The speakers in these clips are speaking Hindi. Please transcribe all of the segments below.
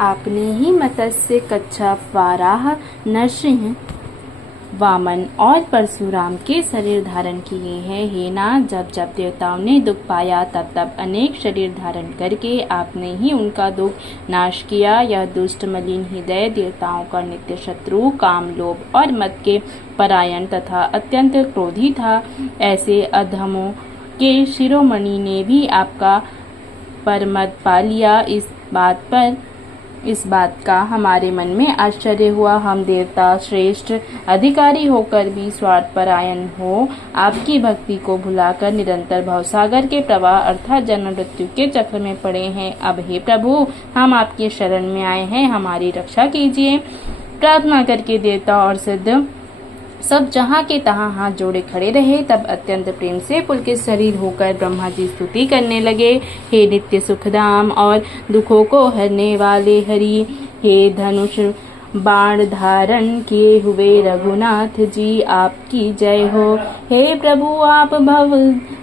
आपने ही मत्स्य, कच्छप, वाराह, नरसिंह, वामन और परशुराम के शरीर धारण किए हैं। हे नाथ, जब जब देवताओं ने दुख पाया तब तब अनेक शरीर धारण करके आपने ही उनका दुख नाश किया। यह दुष्ट मलिन हृदय देवताओं का नित्य शत्रु, काम, लोभ और मद के परायण तथा अत्यंत क्रोधी था। ऐसे अधमों के शिरोमणि ने भी आपका परमत पा लिया। इस बात का हमारे मन में आश्चर्य हुआ। हम देवता श्रेष्ठ अधिकारी होकर भी स्वार्थ परायण हो आपकी भक्ति को भुलाकर निरंतर भवसागर के प्रवाह अर्थात जन्म मृत्यु के चक्र में पड़े हैं। अब हे प्रभु, हम आपके शरण में आए हैं, हमारी रक्षा कीजिए। प्रार्थना करके देवता और सिद्ध सब जहाँ के तहाँ हाथ जोड़े खड़े रहे। तब अत्यंत प्रेम से पुलकित शरीर होकर ब्रह्मा जी स्तुति करने लगे। हे नित्य सुखधाम और दुखों को हरने वाले हरि, हे धनुष बाण धारण किए हुए रघुनाथ जी, आपकी जय हो। हे प्रभु, आप भव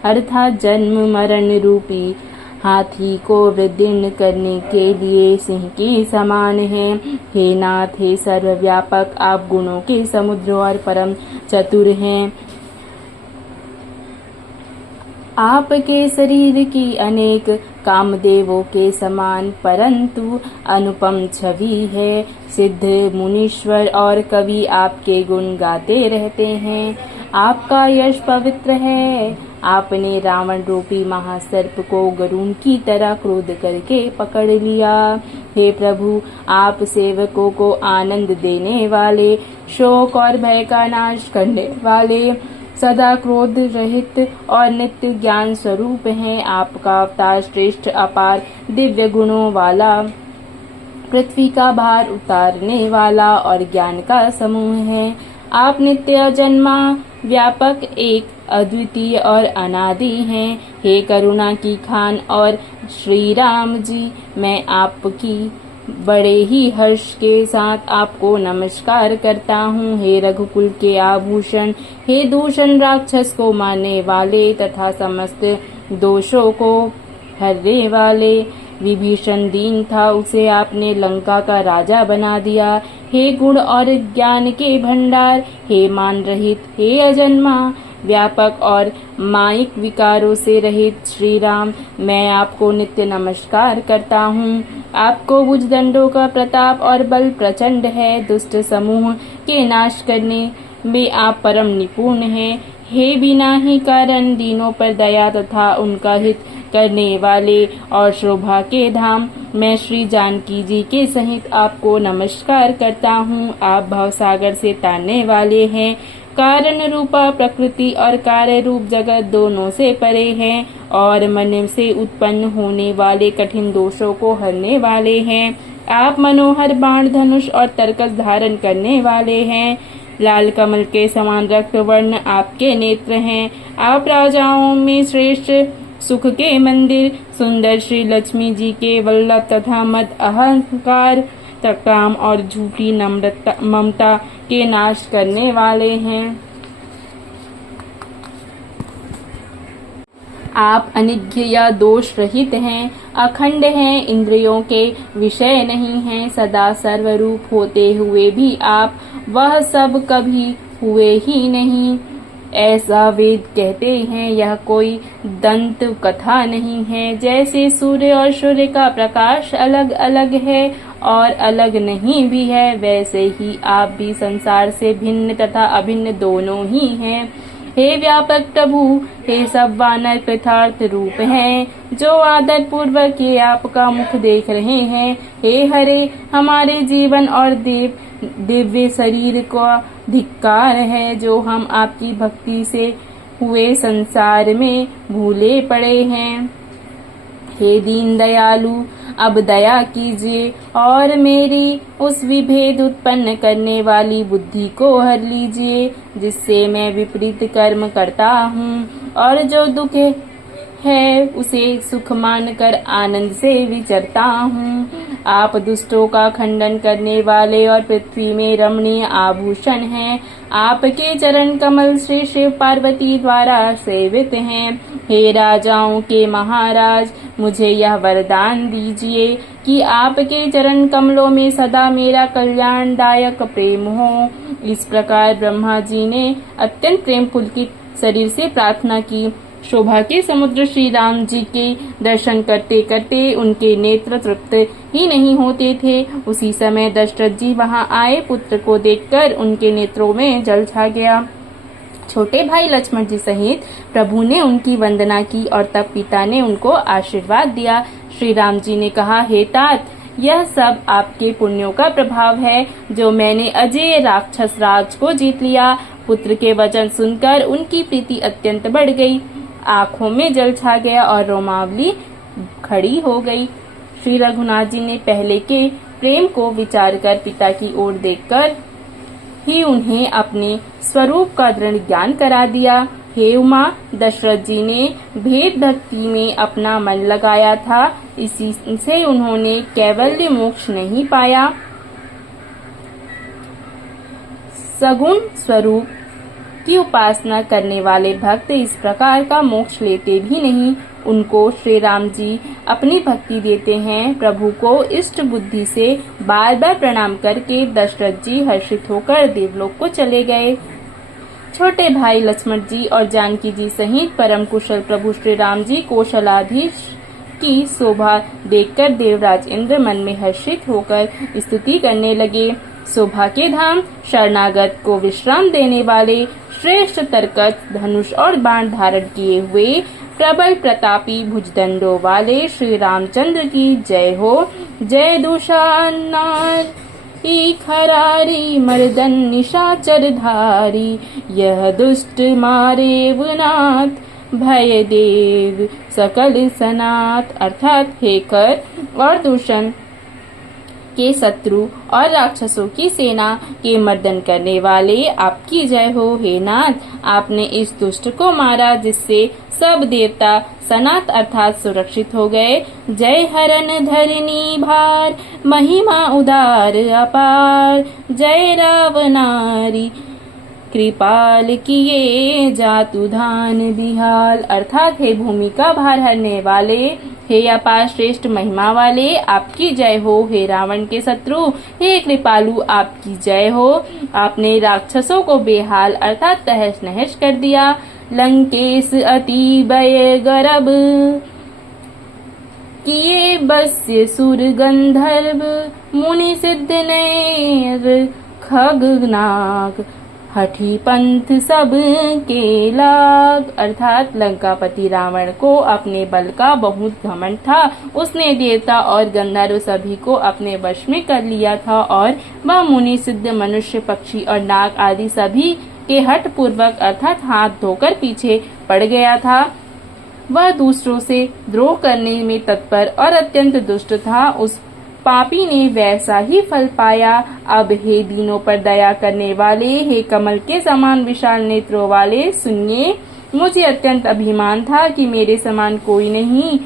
अर्थात जन्म मरण रूपी हाथी को विदीर्ण करने के लिए सिंह के समान हैं। हे नाथ, हे सर्वव्यापक, आप गुणों के समुद्र और परम चतुर हैं। आपके शरीर की अनेक कामदेवों के समान परंतु अनुपम छवि है। सिद्ध मुनीश्वर और कवि आपके गुण गाते रहते हैं। आपका यश पवित्र है। आपने रावण रूपी महासर्प को गरुड़ की तरह क्रोध करके पकड़ लिया। हे प्रभु, आप सेवकों को आनंद देने वाले, शोक और भय का नाश करने वाले, सदा क्रोध रहित और नित्य ज्ञान स्वरूप हैं। आपका अवतार श्रेष्ठ, अपार, दिव्य गुणों वाला, पृथ्वी का भार उतारने वाला और ज्ञान का समूह है। आप नित्य अजन्मा, व्यापक, एक, अद्वितीय और अनादि हैं। हे करुणा की खान और श्री राम जी, मैं आपकी बड़े ही हर्ष के साथ आपको नमस्कार करता हूँ। हे रघुकुल के आभूषण, हे दूषण राक्षस को मारने वाले तथा समस्त दोषों को हरने वाले, विभीषण दीन था, उसे आपने लंका का राजा बना दिया। हे गुण और ज्ञान के भंडार, हे मान रहित, हे अजन्मा, व्यापक और माइक विकारों से रहित श्री राम, मैं आपको नित्य नमस्कार करता हूँ। आपको भुजदंडों का प्रताप और बल प्रचंड है। दुष्ट समूह के नाश करने में आप परम निपुण हैं। हे बिना ही कारण दीनों पर दया तथा उनका हित करने वाले और शोभा के धाम, मैं श्री जानकी जी के सहित आपको नमस्कार करता हूँ। आप भवसागर से तारने वाले हैं। कारण रूपा प्रकृति और कार्य रूप जगत दोनों से परे हैं और मन से उत्पन्न होने वाले कठिन दोषों को हरने वाले हैं। आप मनोहर बाण, धनुष और तरकस धारण करने वाले हैं। लाल कमल के समान रक्त वर्ण आपके नेत्र हैं। आप राजाओं में श्रेष्ठ, सुख के मंदिर, सुंदर श्री लक्ष्मी जी के वल्लभ तथा मद, अहंकार, काम और झूठी ममता के नाश करने वाले हैं। आप अनिघ्य या दोष रहित हैं, अखंड हैं, इंद्रियों के विषय नहीं हैं। सदा सर्वरूप होते हुए भी आप वह सब कभी हुए ही नहीं, ऐसा वेद कहते हैं। यह कोई दंत कथा नहीं है। जैसे सूर्य और सूर्य का प्रकाश अलग अलग है और अलग नहीं भी है, वैसे ही आप भी संसार से भिन्न तथा अभिन्न दोनों ही हैं। हे व्यापक प्रभु, हे सब वानर कृतार्थ रूप हैं, जो आदर पूर्वक ये आपका मुख देख रहे हैं। हे हरे, हमारे जीवन और दिव्य शरीर का धिक्कार है, जो हम आपकी भक्ति से हुए संसार में भूले पड़े हैं। हे दीन दयालु, अब दया कीजिए और मेरी उस विभेद उत्पन्न करने वाली बुद्धि को हर लीजिए, जिससे मैं विपरीत कर्म करता हूँ और जो दुख है उसे सुख मानकर आनंद से विचरता हूँ। आप दुष्टों का खंडन करने वाले और पृथ्वी में रमणीय आभूषण हैं। आपके चरण कमल श्री शिव पार्वती द्वारा सेवित हैं। हे राजाओं के महाराज, मुझे यह वरदान दीजिए कि आपके चरण कमलों में सदा मेरा कल्याणदायक प्रेम हो। इस प्रकार ब्रह्मा जी ने अत्यंत प्रेम पुलकित शरीर से प्रार्थना की। शोभा के समुद्र श्री राम जी के दर्शन करते करते उनके नेत्र तृप्त ही नहीं होते थे। उसी समय दशरथ जी वहां आए। पुत्र को देखकर उनके नेत्रों में जल छा गया। छोटे भाई लक्ष्मण जी सहित प्रभु ने उनकी वंदना की और तब पिता ने उनको आशीर्वाद दिया। श्री राम जी ने कहा, हे तात, यह सब आपके पुण्यों का प्रभाव है जो मैंने अजय राक्षस राज को जीत लिया। पुत्र के वचन सुनकर उनकी प्रीति अत्यंत बढ़ गई। आंखों में जल छा गया और रोमावली खड़ी हो गई। श्री रघुनाथ जी ने पहले के प्रेम को विचार कर पिता की ओर देखकर ही उन्हें अपने स्वरूप का दृढ़ ज्ञान करा दिया। हे उमा, दशरथ जी ने भेद भक्ति में अपना मन लगाया था, इसी से उन्होंने कैवल्य मोक्ष नहीं पाया। सगुण स्वरूप की उपासना करने वाले भक्त इस प्रकार का मोक्ष लेते भी नहीं। उनको श्री राम जी अपनी भक्ति देते हैं। प्रभु को इष्ट बुद्धि से बार बार प्रणाम करके दशरथ जी हर्षित होकर देवलोक को चले गए। छोटे भाई लक्ष्मण जी और जानकी जी सहित परम कुशल प्रभु श्री राम जी कौशलाधीश की शोभा देखकर देवराज इंद्र मन में हर्षित होकर स्तुति करने लगे। शोभा के धाम शरणागत को विश्राम देने वाले श्रेष्ठ तरकत, धनुष और बाण धारण किए हुए प्रबल प्रतापी भुजदंडों वाले श्री रामचंद्र की जय हो। जय दूषानार खरारी मर्दन निशाचर धारी, यह दुष्ट मारे वनाथ भय देव सकल सनाथ। अर्थात हे कर और दूषण के शत्रु और राक्षसों की सेना के मर्दन करने वाले आपकी जय हो। हे नाथ, आपने इस दुष्ट को मारा जिससे सब देवता सनात अर्थात सुरक्षित हो गए। जय हरन धरनी भार महिमा उदार अपार, जय रावनारी कृपाल किए जातु धान बिहाल। अर्थात हे भूमि का भार हरने वाले, हे अपार श्रेष्ठ महिमा वाले, आपकी जय हो। हे रावण के शत्रु, हे कृपालु, आपकी जय हो। आपने राक्षसों को बेहाल अर्थात तहस नहस कर दिया। लंकेश अति भय गर्भ किए बस्य सुर गंधर्व, मुनि सिद्ध नैर खगनाग हठी पंथ सब के लाग। अर्थात लंकापति रावण को अपने बल का बहुत घमंड था। उसने देवता और गंधर्व सभी को अपने वश में कर लिया था और वह मुनि सिद्ध मनुष्य पक्षी और नाग आदि सभी के हठ पूर्वक अर्थात हाथ धोकर पीछे पड़ गया था। वह दूसरों से द्रोह करने में तत्पर और अत्यंत दुष्ट था। उस पापी ने वैसा ही फल पाया। अब हे दीनों पर दया करने वाले, हे कमल के समान विशाल नेत्रों वाले, सुनिए, मुझे अत्यंत अभिमान था कि मेरे समान कोई नहीं,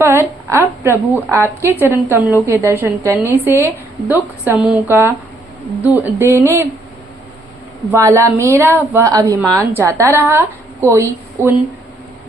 पर अब प्रभु आपके चरण कमलों के दर्शन करने से दुख समूह का देने वाला मेरा वह अभिमान जाता रहा। कोई उन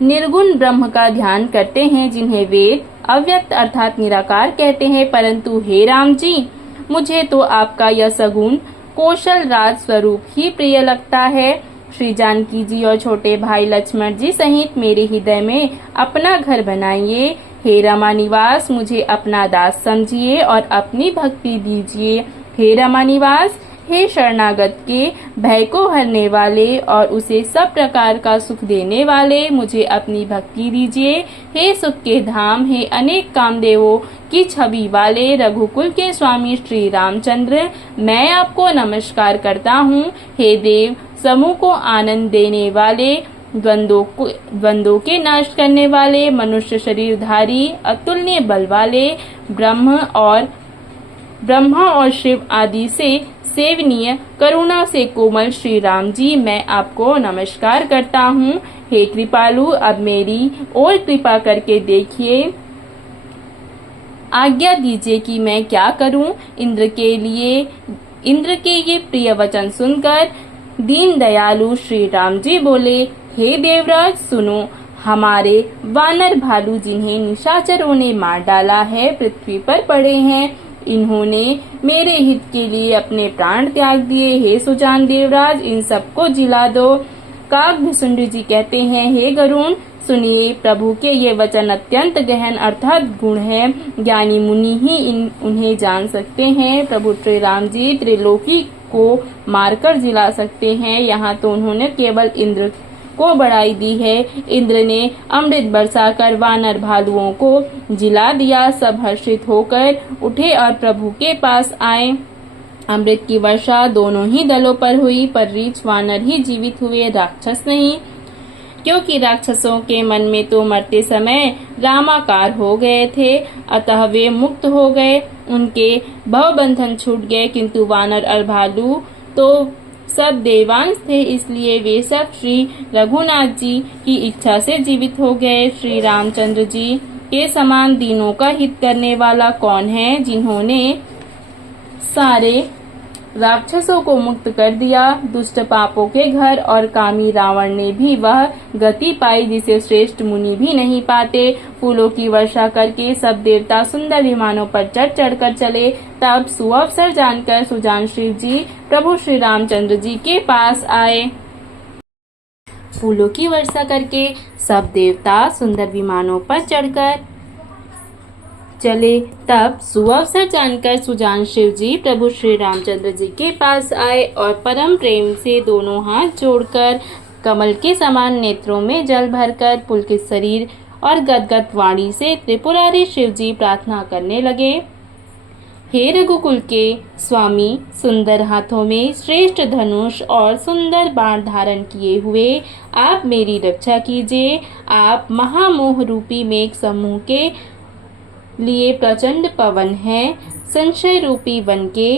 निर्गुण ब्रह्म का ध्यान करते हैं जिन्हें वेद अव्यक्त अर्थात निराकार कहते हैं, परंतु हे राम जी, मुझे तो आपका यह सगुण कौशल राज स्वरूप ही प्रिय लगता है। श्री जानकी जी और छोटे भाई लक्ष्मण जी सहित मेरे हृदय में अपना घर बनाइए। हे रमा निवास, मुझे अपना दास समझिए और अपनी भक्ति दीजिए। हे रमा निवास, हे शरणागत के भय को हरने वाले और उसे सब प्रकार का सुख देने वाले, मुझे अपनी भक्ति दीजिए। हे सुख के धाम, हे अनेक कामदेवों की छवि वाले रघुकुल के स्वामी श्री रामचंद्र, मैं आपको नमस्कार करता हूँ। हे देव समूह को आनंद देने वाले, द्वंद्वों के नाश करने वाले, मनुष्य शरीरधारी, अतुलनीय बल वाले, ब्रह्मा और शिव आदि से सेवनीय, करुणा से कोमल श्री राम जी, मैं आपको नमस्कार करता हूँ। हे कृपालु, अब मेरी और कृपा करके देखिए, आज्ञा दीजिए कि मैं क्या करूँ। इंद्र के ये प्रिय वचन सुनकर दीन दयालु श्री राम जी बोले, हे देवराज सुनो, हमारे वानर भालू जिन्हें निशाचरों ने मार डाला है पृथ्वी पर पड़े हैं। इन्होंने मेरे हित के लिए अपने प्राण त्याग दिए। हे सुजान देवराज, इन सबको जिला दो। काकभुसुंड जी कहते हैं, हे गरुण, सुनिए, प्रभु के ये वचन अत्यंत गहन अर्थात गुण है। ज्ञानी मुनि ही उन्हें जान सकते हैं। प्रभु श्री राम जी त्रिलोकी को मारकर जिला सकते हैं। यहाँ तो उन्होंने केवल इंद्र को बढ़ाई दी है। इंद्र ने अमृत बरसाकर वानर भालुओं को जिला दिया। सब हर्षित होकर उठे और प्रभु के पास आए। अमृत की वर्षा दोनों ही दलों पर हुई, पर रीछ वानर ही जीवित हुए, राक्षस नहीं, क्योंकि राक्षसों के मन में तो मरते समय रामाकार हो गए थे, अतः वे मुक्त हो गए, उनके भवबंधन छूट गए। किंतु वानर और भालू तो सब देवांश थे, इसलिए वे सब श्री रघुनाथ जी की इच्छा से जीवित हो गए। श्री रामचंद्र जी के समान दीनों का हित करने वाला कौन है, जिन्होंने सारे राक्षसों को मुक्त कर दिया। दुष्ट पापों के घर और कामी रावण ने भी वह गति पाई जिसे श्रेष्ठ मुनि भी नहीं पाते। फूलों की वर्षा करके सब देवता सुंदर विमानों पर चढ़ चढ़कर चले। तब सुअवसर जानकर सुजान शिव जी प्रभु श्री रामचंद्र जी के पास आए। फूलों की वर्षा करके सब देवता सुंदर विमानों पर चढ़कर चले। तब सुअवसर जानकर सुजान शिव जी प्रभु श्री रामचंद्र जी के पास आए और परम प्रेम से दोनों हाथ जोड़कर कमल के समान नेत्रों में जल भरकर पुलकित शरीर और गदगद वाणी से त्रिपुरारी शिव जी प्रार्थना करने लगे। हे रघुकुल के स्वामी, सुंदर हाथों में श्रेष्ठ धनुष और सुंदर बाण धारण किए हुए आप मेरी रक्षा कीजिए। आप महामोह रूपी मेघ समूह के लिए प्रचंड पवन है, संशय रूपी वन के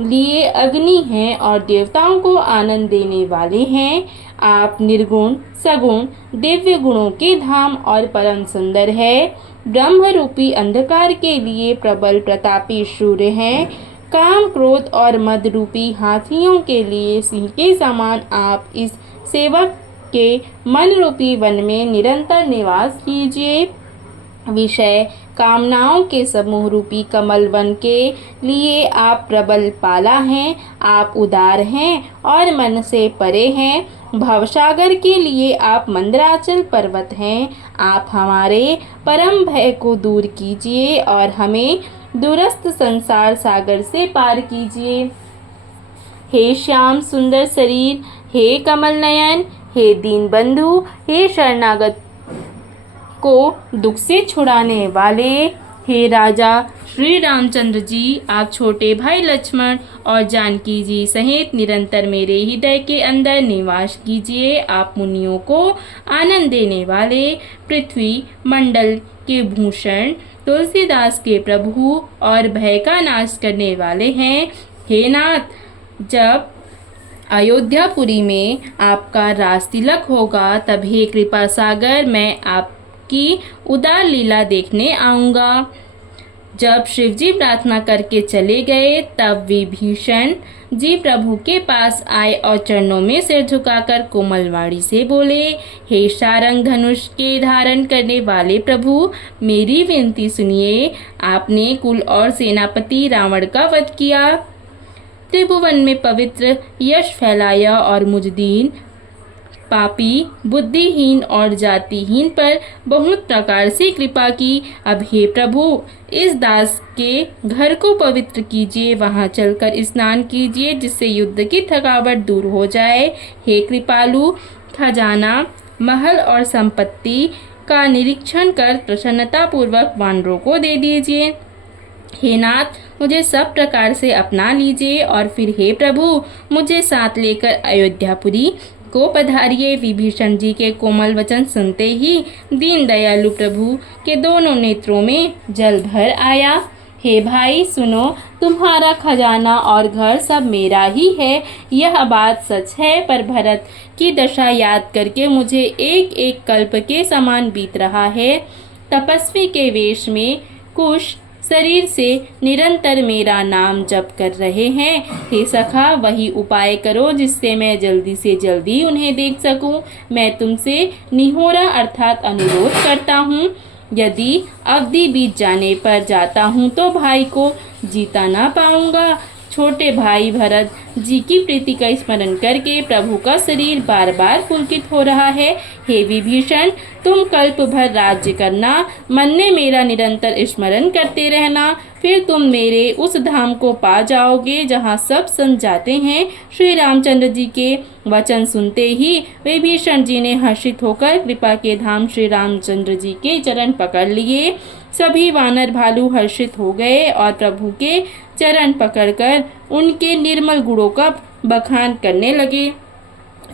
लिए अग्नि है और देवताओं को आनंद देने वाले हैं। आप निर्गुण सगुण दिव्य गुणों के धाम और परम सुंदर है। ब्रह्म रूपी अंधकार के लिए प्रबल प्रतापी सूर्य हैं। काम क्रोध और मद रूपी हाथियों के लिए सिंह के समान आप इस सेवक के मन रूपी वन में निरंतर निवास कीजिए। विषय कामनाओं के समूह रूपी कमल वन के लिए आप प्रबल पाला हैं। आप उदार हैं और मन से परे हैं। भवसागर के लिए आप मंदराचल पर्वत हैं। आप हमारे परम भय को दूर कीजिए और हमें दूरस्थ संसार सागर से पार कीजिए। हे श्याम सुंदर शरीर, हे कमल नयन, हे दीन बंधु, हे शरणागत को दुख से छुड़ाने वाले, हे राजा श्री रामचंद्र जी, आप छोटे भाई लक्ष्मण और जानकी जी सहित निरंतर मेरे हृदय के अंदर निवास कीजिए। आप मुनियों को आनंद देने वाले, पृथ्वी मंडल के भूषण, तुलसीदास के प्रभु और भय का नाश करने वाले हैं। हे नाथ, जब अयोध्यापुरी में आपका रास तिलक होगा तब हे कृपा सागर मैं आपकी उदार लीला देखने आऊँगा। जब शिव जी प्रार्थना करके चले गए तब विभीषण जी प्रभु के पास आए और चरणों में सिर झुकाकर कोमल वाणी से बोले, हे शारंग धनुष के धारण करने वाले प्रभु, मेरी विनती सुनिए। आपने कुल और सेनापति रावण का वध किया, त्रिभुवन में पवित्र यश फैलाया और मुझ दीन पापी, बुद्धिहीन और जातिहीन पर बहुत प्रकार से कृपा की। अब हे प्रभु, इस दास के घर को पवित्र कीजिए, वहां चलकर स्नान कीजिए जिससे युद्ध की थकावट दूर हो जाए। हे कृपालु, खजाना, महल और संपत्ति का निरीक्षण कर प्रसन्नता पूर्वक वानरों को दे दीजिए। हे नाथ, मुझे सब प्रकार से अपना लीजिए और फिर हे प्रभु, मुझे साथ लेकर अयोध्यापुरी को पधारिए। विभीषण जी के कोमल वचन सुनते ही दीन दयालु प्रभु के दोनों नेत्रों में जल भर आया। हे भाई सुनो, तुम्हारा खजाना और घर सब मेरा ही है, यह बात सच है, पर भरत की दशा याद करके मुझे एक एक कल्प के समान बीत रहा है। तपस्वी के वेश में कुश शरीर से निरंतर मेरा नाम जप कर रहे हैं। हे सखा, वही उपाय करो जिससे मैं जल्दी से जल्दी उन्हें देख सकूं। मैं तुमसे निहोरा अर्थात अनुरोध करता हूँ। यदि अवधि बीत जाने पर जाता हूँ तो भाई को जीता ना पाऊंगा। छोटे भाई भरत जी की प्रीति का स्मरण करके प्रभु का शरीर बार बार पुलकित हो रहा है। हे विभीषण, तुम कल्प भर राज्य करना, मन में मेरा निरंतर स्मरण करते रहना, फिर तुम मेरे उस धाम को पा जाओगे जहाँ सब संत जाते हैं। श्री रामचंद्र जी के वचन सुनते ही विभीषण जी ने हर्षित होकर कृपा के धाम श्री रामचंद्र जी के चरण पकड़ लिए। सभी वानर भालू हर्षित हो गए और प्रभु के चरण पकड़कर उनके निर्मल गुणों का बखान करने लगे।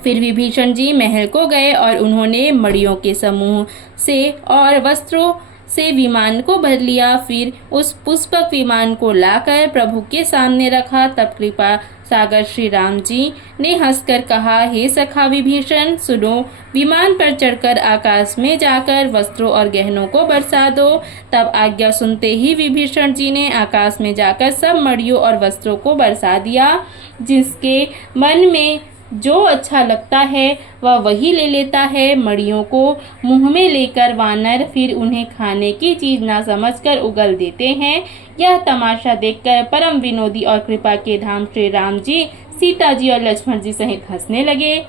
फिर विभीषण जी महल को गए और उन्होंने मड़ियों के समूह से और वस्त्रों से विमान को भर लिया। फिर उस पुष्पक विमान को लाकर प्रभु के सामने रखा। तब कृपा सागर श्री राम जी ने हंसकर कहा, हे सखा विभीषण, सुनो, विमान पर चढ़कर आकाश में जाकर वस्त्रों और गहनों को बरसा दो। तब आज्ञा सुनते ही विभीषण जी ने आकाश में जाकर सब मड़ियों और वस्त्रों को बरसा दिया। जिसके मन में जो अच्छा लगता है वह वही ले लेता है। मड़ियों को मुंह में लेकर वानर फिर उन्हें खाने की चीज ना समझकर उगल देते हैं। यह तमाशा देखकर परम विनोदी और कृपा के धाम श्री राम जी, सीता जी और लक्ष्मण जी सहित हंसने लगे।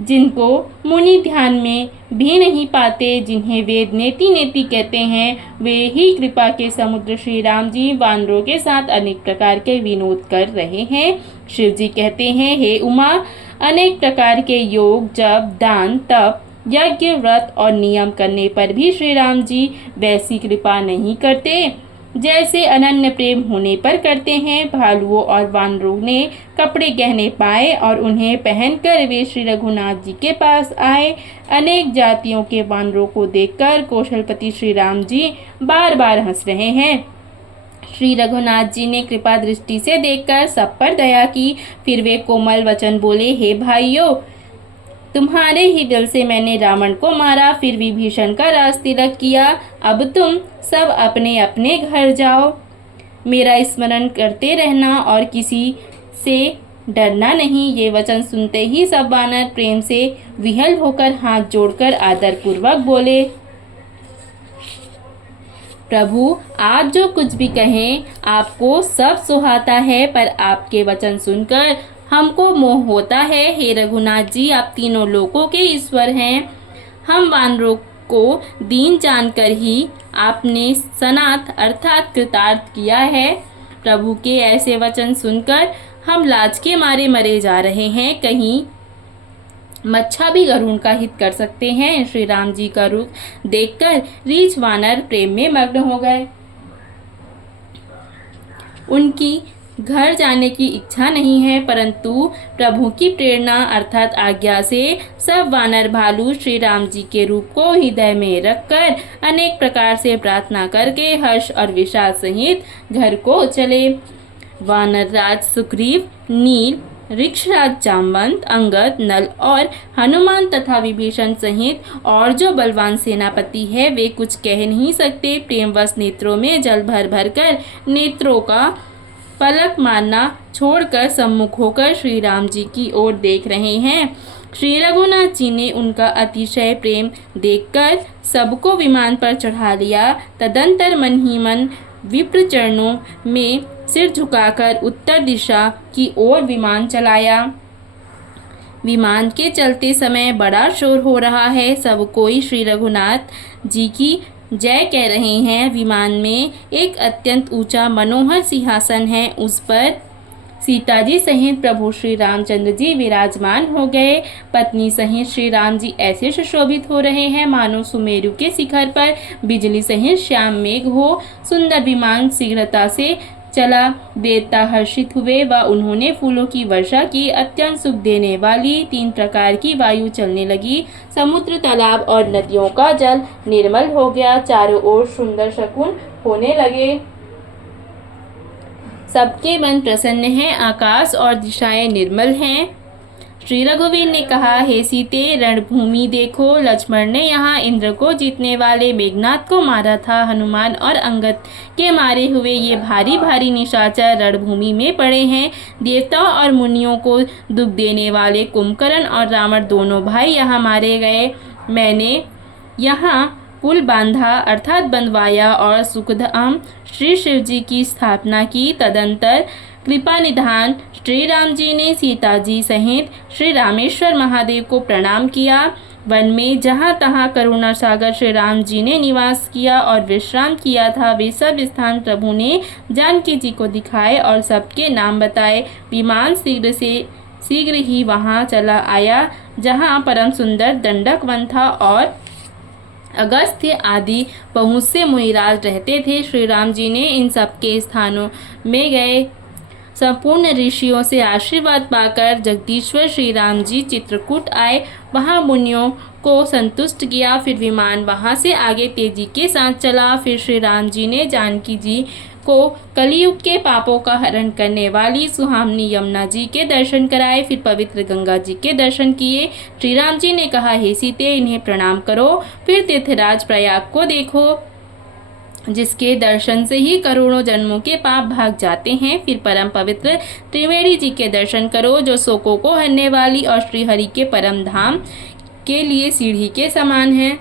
जिनको मुनि ध्यान में भी नहीं पाते, जिन्हें वेद नेति नेति कहते हैं, वे ही कृपा के समुद्र श्री राम जी वानरों के साथ अनेक प्रकार के विनोद कर रहे हैं। शिव जी कहते हैं, हे उमा, अनेक प्रकार के योग, जप, दान, तप, यज्ञ, व्रत और नियम करने पर भी श्री राम जी वैसी कृपा नहीं करते जैसे अनन्य प्रेम होने पर करते हैं। भालुओं और वानरों ने कपड़े गहने पाए और उन्हें पहनकर वे श्री रघुनाथ जी के पास आए। अनेक जातियों के वानरों को देखकर कौशलपति श्री राम जी बार बार हंस रहे हैं। श्री रघुनाथ जी ने कृपा दृष्टि से देखकर सब पर दया की। फिर वे कोमल वचन बोले, हे भाइयों, तुम्हारे ही दिल से मैंने रावण को मारा, फिर विभीषण का राज तिलक किया। अब तुम सब अपने अपने घर जाओ। मेरा स्मरण करते रहना और किसी से डरना नहीं। ये वचन सुनते ही सब वानर प्रेम से विह्वल होकर हाथ जोड़कर आदर पूर्वक बोले, प्रभु, आप जो कुछ भी कहें आपको सब सुहाता है, पर आपके वचन सुनकर हमको मोह होता है। हे रघुनाथ जी, आप तीनों लोकों के ईश्वर हैं। हम वानरों को दीन जानकर ही आपने सनाथ अर्थात कृतार्थ किया है। प्रभु के ऐसे वचन सुनकर हम लाज के मारे मरे जा रहे हैं। कहीं मच्छा भी गरुड़ का हित कर सकते हैं। श्री राम जी का रूप देखकर रीछ वानर प्रेम में मग्न हो गए। उनकी घर जाने की इच्छा नहीं है, परंतु प्रभु की प्रेरणा अर्थात आज्ञा से सब वानर भालू श्री राम जी के रूप को हृदय में रखकर अनेक प्रकार से प्रार्थना करके हर्ष और विषाद सहित घर को चले। वानर राज सुग्रीव, नील, ऋक्षराज जामवंत, अंगद, नल और हनुमान तथा विभीषण सहित और जो बलवान सेनापति है वे कुछ कह नहीं सकते। प्रेमवश नेत्रों में जल भर भर कर नेत्रों का पलक मारना छोड़कर सम्मुख होकर श्री राम जी की ओर देख रहे हैं। श्री रघुनाथ जी ने उनका अतिशय प्रेम देखकर सबको विमान पर चढ़ा लिया। तदंतर मन ही मन विप्र चरणों में सिर झुकाकर उत्तर दिशा की ओर विमान चलाया। विमान के चलते समय बड़ा शोर हो रहा है। सब कोई श्री रघुनाथ जी की जय कह रहे हैं। विमान में एक अत्यंत ऊंचा मनोहर सिंहासन है। उस पर सीता जी सहित प्रभु श्री रामचंद्र जी विराजमान हो गए। पत्नी सहित श्री राम जी ऐसे सुशोभित हो रहे हैं मानो सुमेरु के शिखर पर बिजली सहित श्याम मेघ हो। सुंदर विमान शीघ्रता से चला। देवता हर्षित हुए व उन्होंने फूलों की वर्षा की। अत्यंत सुख देने वाली 3 प्रकार की वायु चलने लगी। समुद्र, तालाब और नदियों का जल निर्मल हो गया। चारों ओर सुंदर शकुन होने लगे। सबके मन प्रसन्न हैं। आकाश और दिशाएं निर्मल हैं। श्री रघुवीर ने कहा, हे सीते, रणभूमि देखो। लक्ष्मण ने यहाँ इंद्र को जीतने वाले मेघनाथ को मारा था। हनुमान और अंगद के मारे हुए ये भारी भारी निशाचर रणभूमि में पड़े हैं। देवताओं और मुनियों को दुख देने वाले कुंभकर्ण और रावण दोनों भाई यहाँ मारे गए। मैंने यहाँ पुल बांधा अर्थात बंधवाया और सुखधाम श्री शिव जी की स्थापना की। तदंतर कृपा निधान श्री राम जी ने सीता जी सहित श्री रामेश्वर महादेव को प्रणाम किया। वन में जहाँ तहाँ करुणा सागर श्री राम जी ने निवास किया और विश्राम किया था, वे सब स्थान प्रभु ने जानकी जी को दिखाए और सबके नाम बताए। विमान शीघ्र ही वहाँ चला आया जहाँ परम सुंदर दंडक वन था और अगस्त्य आदि बहुत से मुनिराज रहते थे। श्री राम जी ने इन सबके स्थानों में गए संपूर्ण ऋषियों से आशीर्वाद पाकर जगदीश्वर श्री राम जी चित्रकूट आए, वहां मुनियों को संतुष्ट किया। फिर विमान वहां से आगे तेजी के साथ चला। फिर श्री राम जी ने जानकी जी को कलयुग के पापों का हरण करने वाली सुहामनी यमुना जी के दर्शन कराए। फिर पवित्र गंगा जी के दर्शन किए। श्री राम जी ने कहा, हे सीते, इन्हें प्रणाम करो। फिर तीर्थराज प्रयाग को देखो, जिसके दर्शन से ही करोड़ों जन्मों के पाप भाग जाते हैं। फिर परम पवित्र त्रिवेणी जी के दर्शन करो, जो शोकों को हरने वाली और श्रीहरि के परम धाम के लिए सीढ़ी के समान है।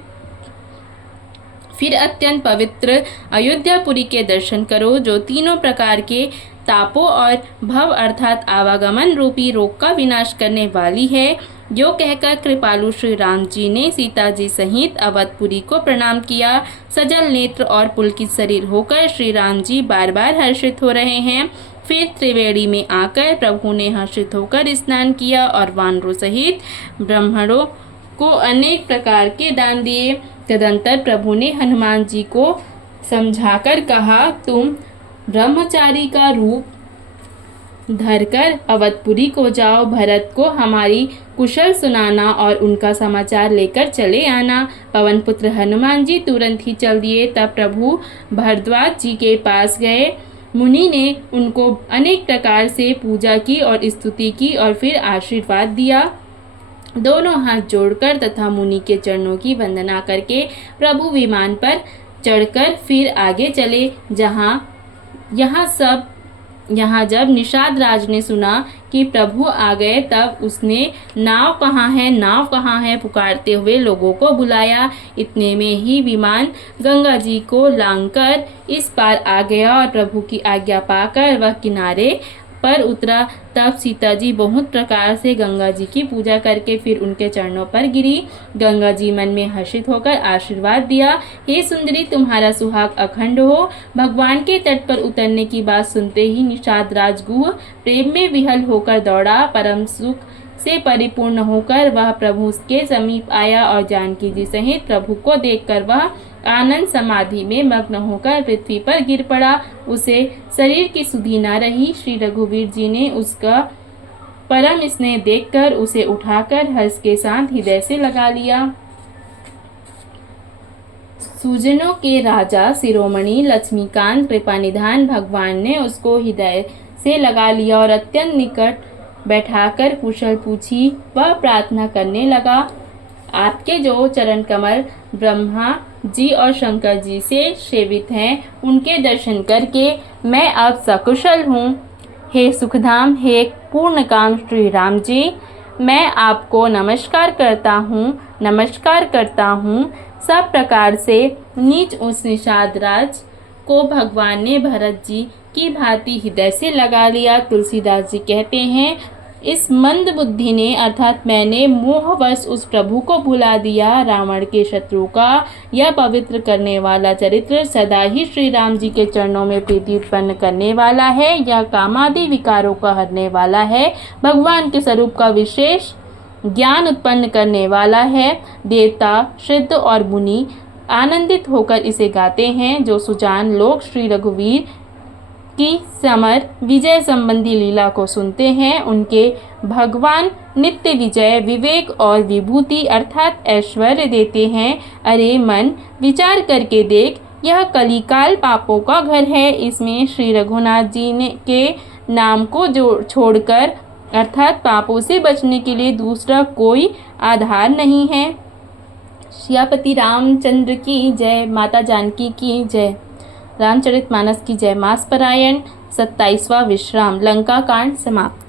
फिर अत्यंत पवित्र अयोध्यापुरी के दर्शन करो, जो तीनों प्रकार के तापों और भव अर्थात आवागमन रूपी रोग का विनाश करने वाली है। जो कहकर कृपालु श्री राम जी ने सीता जी सहित अवधपुरी को प्रणाम किया। सजल नेत्र और पुलकित शरीर होकर श्री राम जी बार बार हर्षित हो रहे हैं। फिर त्रिवेणी में आकर प्रभु ने हर्षित होकर स्नान किया और वानरों सहित ब्राह्मणों को अनेक प्रकार के दान दिए। तदंतर प्रभु ने हनुमान जी को समझाकर कहा, तुम ब्रह्मचारी का रूप धरकर अवधपुरी को जाओ। भरत को हमारी कुशल सुनाना और उनका समाचार लेकर चले आना। पवन पुत्र हनुमान जी तुरंत ही चल दिए। तब प्रभु भरद्वाज जी के पास गए। मुनि ने उनको अनेक प्रकार से पूजा की और स्तुति की और फिर आशीर्वाद दिया। दोनों हाथ जोड़कर तथा मुनि के चरणों की वंदना करके प्रभु विमान पर चढ़कर फिर आगे चले। यहाँ जब निषाद राज ने सुना कि प्रभु आ गए, तब उसने नाव कहाँ है पुकारते हुए लोगों को बुलाया। इतने में ही विमान गंगा जी को लांघकर इस पार आ गया और प्रभु की आज्ञा पाकर वह किनारे पर उतरा। तब सीता जी बहुत प्रकार से गंगा जी की पूजा करके फिर उनके चरणों पर गिरी। गंगा जी मन में हर्षित होकर आशीर्वाद दिया, हे सुंदरी, तुम्हारा सुहाग अखंड हो। भगवान के तट पर उतरने की बात सुनते ही निषाद राजगुह प्रेम में विहल होकर दौड़ा। परम सुख से परिपूर्ण होकर वह प्रभु के समीप आया और जानकी जी सहित प्रभु को देखकर वह आनंद समाधि में मग्न होकर पृथ्वी पर गिर पड़ा। उसे शरीर की सुधि न रही। श्री रघुवीर जी ने उसका परम स्नेह देखकर उसे उठाकर हर्ष के साथ हृदय से लगा लिया। सुजनों के राजा शिरोमणि लक्ष्मीकांत कृपानिधान भगवान ने उसको हृदय से लगा लिया और अत्यंत निकट बैठाकर कुशल पूछी। वह प्रार्थना करने लगा, आपके जो चरण कमल ब्रह्मा जी और शंकर जी से सेवित हैं, उनके दर्शन करके मैं अब सकुशल हूँ। हे सुखधाम, हे पूर्ण काम श्री राम जी, मैं आपको नमस्कार करता हूँ। सब प्रकार से नीच उस निषाद राज को भगवान ने भरत जी की भांति हृदय से लगा लिया। तुलसीदास जी कहते हैं, इस मंद बुद्धि ने अर्थात मैंने मोहवश उस प्रभु को भुला दिया। रावण के शत्रु का यह पवित्र करने वाला चरित्र सदा ही श्री राम जी के चरणों में प्रीति उत्पन्न करने वाला है। यह कामादि विकारों का हरने वाला है। भगवान के स्वरूप का विशेष ज्ञान उत्पन्न करने वाला है। देवता, सिद्ध और मुनि आनंदित होकर इसे गाते हैं। जो सुजान लोग श्री रघुवीर की समर विजय संबंधी लीला को सुनते हैं, उनके भगवान नित्य विजय, विवेक और विभूति अर्थात ऐश्वर्य देते हैं। अरे मन, विचार करके देख, यह कलिकाल पापों का घर है। इसमें श्री रघुनाथ जी के नाम को छोड़कर अर्थात पापों से बचने के लिए दूसरा कोई आधार नहीं है। सियापति रामचंद्र की जय। माता जानकी की जय। रामचरितमानस की जय। मास पारायण 27वां विश्राम। लंका कांड समाप्त।